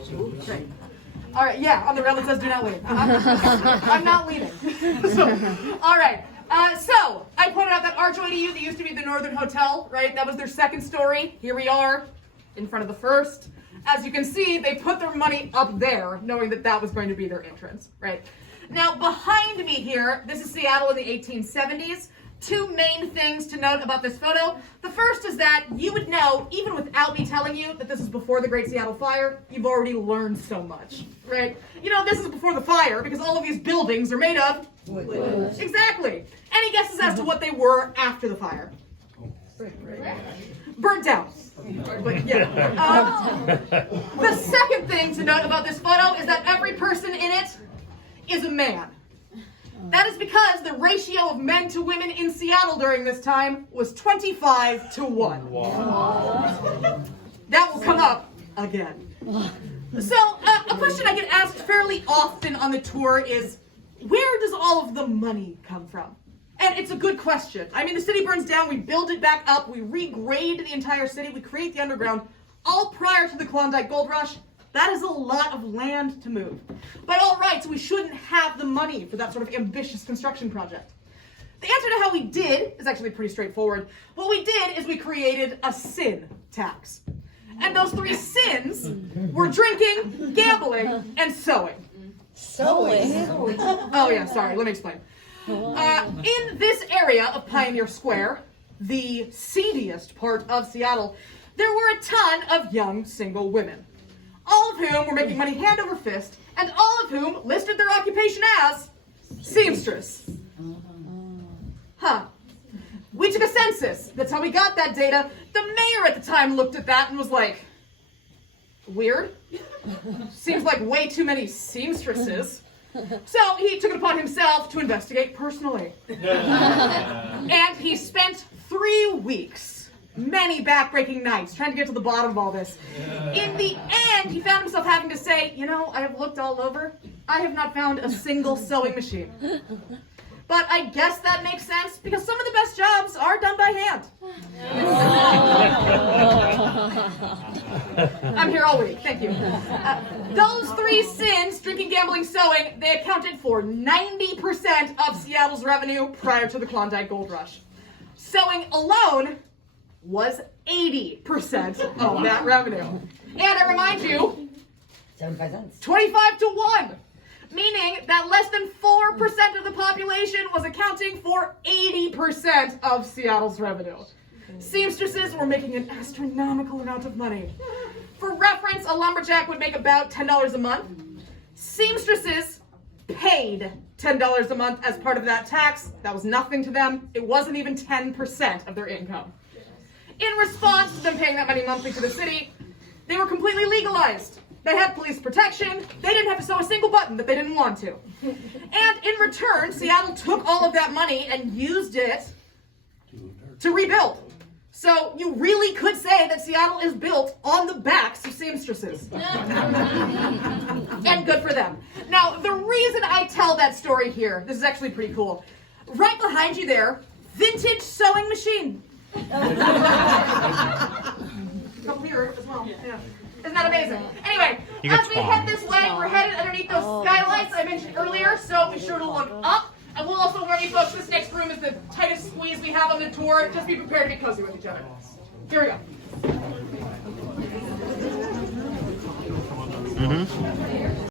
Great. All right, yeah, on the rail that says do not lean. I'm not leaning. So, all right. So, I pointed out that Archway to You that used to be the Northern Hotel, right? That was their second story. Here we are, in front of the first. As you can see, they put their money up there, knowing that that was going to be their entrance, right? Now, behind me here, this is Seattle in the 1870s. Two main things to note about this photo. The first is that you would know, even without me telling you that this is before the Great Seattle Fire, you've already learned so much, right? You know, this is before the fire because all of these buildings are made of wood. Exactly. Any guesses as to what they were after the fire? Burnt down. But yeah. The second thing to note about this photo is that every person in it is a man. That is because the ratio of men to women in Seattle during this time was 25 to 1. Wow. That will come up again. So, a question I get asked fairly often on the tour is, where does all of the money come from? And it's a good question. I mean, the city burns down, we build it back up, we regrade the entire city, we create the underground, all prior to the Klondike Gold Rush. That is a lot of land to move. By all rights, we shouldn't have the money for that sort of ambitious construction project. The answer to how we did is actually pretty straightforward. What we did is we created a sin tax. And those three sins were drinking, gambling, and sewing. Sewing? Oh yeah, sorry, let me explain. In this area of Pioneer Square, the seediest part of Seattle, there were a ton of young single women. All of whom were making money hand over fist, and all of whom listed their occupation as seamstress. Huh. We took a census. That's how we got that data. The mayor at the time looked at that and was like, weird. Seems like way too many seamstresses. So he took it upon himself to investigate personally. And he spent 3 weeks, many backbreaking nights, trying to get to the bottom of all this. In the end, he found himself having to say, you know, I have looked all over. I have not found a single sewing machine. But I guess that makes sense because some of the best jobs are done by hand. I'm here all week, thank you. Those three sins, drinking, gambling, sewing, they accounted for 90% of Seattle's revenue prior to the Klondike Gold Rush. Sewing alone was 80% of that revenue. And I remind you, 75 cents. 25 to 1. Meaning that less than 4% of the population was accounting for 80% of Seattle's revenue. Seamstresses were making an astronomical amount of money. For reference, a lumberjack would make about $10 a month. Seamstresses paid $10 a month as part of that tax. That was nothing to them. It wasn't even 10% of their income. In response to them paying that money monthly to the city, they were completely legalized. They had police protection. They didn't have to sew a single button that they didn't want to. And in return, Seattle took all of that money and used it to rebuild. So you really could say that Seattle is built on the backs of seamstresses. And good for them. Now, the reason I tell that story here, this is actually pretty cool. Right behind you there, vintage sewing machine. Come here as well. Yeah. Isn't that amazing? Anyway, as we head this way, we're headed underneath those skylights I mentioned earlier, so be sure to look up. And we'll also warn you folks, this next room is the tightest squeeze we have on the tour. Just be prepared to be cozy with each other. Here we go.